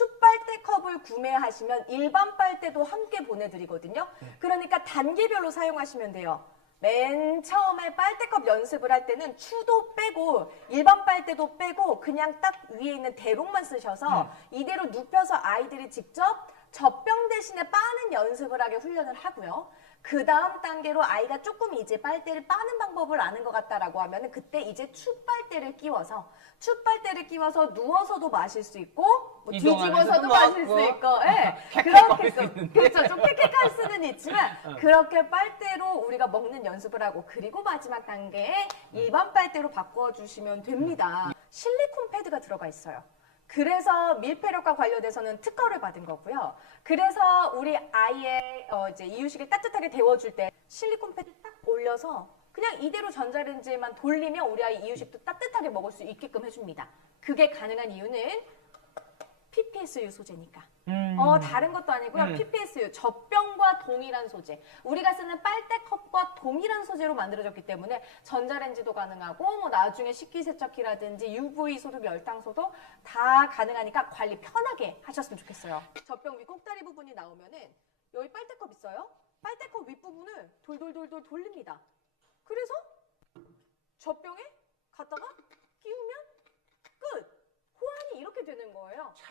춥빨대 컵을 구매하시면 일반 빨대도 함께 보내드리거든요. 그러니까 단계별로 사용하시면 돼요. 맨 처음에 빨대컵 연습을 할 때는 추도 빼고 일반 빨대도 빼고 그냥 딱 위에 있는 대롱만 쓰셔서 이대로 눕혀서 아이들이 직접 젖병 대신에 빠는 연습을 하게 훈련을 하고요. 그 다음 단계로 아이가 조금 이제 빨대를 빠는 방법을 아는 것 같다라고 하면 그때 이제 추빨대를 끼워서 추빨대를 끼워서 누워서도 마실 수 있고 뭐 뒤집어서도 마실 먹고. 수 있고 예. 그렇게 수 좀. 그렇죠 좀 킥킥할 수는 있지만 어. 그렇게 빨대로 우리가 먹는 연습을 하고 그리고 마지막 단계에 일반 빨대로 바꿔 주시면 됩니다 실리콘 패드가 들어가 있어요 그래서 밀폐력과 관련돼서는 특허를 받은 거고요. 그래서 우리 아이의 어 이제 이유식을 따뜻하게 데워줄 때 실리콘 패드 딱 올려서 그냥 이대로 전자레인지에만 돌리면 우리 아이 이유식도 따뜻하게 먹을 수 있게끔 해줍니다. 그게 가능한 이유는 PPSU 소재니까. 음. 어, 다른 것도 아니고요. 음. PPSU, 젖병과 동일한 소재. 우리가 쓰는 빨대컵과 동일한 소재로 만들어졌기 때문에 전자레인지도 가능하고, 뭐 나중에 식기세척기라든지 UV 소독, 열탕소도 다 가능하니까 관리 편하게 하셨으면 좋겠어요. 젖병 위 꼭다리 부분이 나오면은 여기 빨대컵 있어요? 빨대컵 윗부분을 돌돌돌돌 돌립니다. 그래서 젖병에 갖다가 끼우면 끝! 호환이 이렇게 되는 거예요.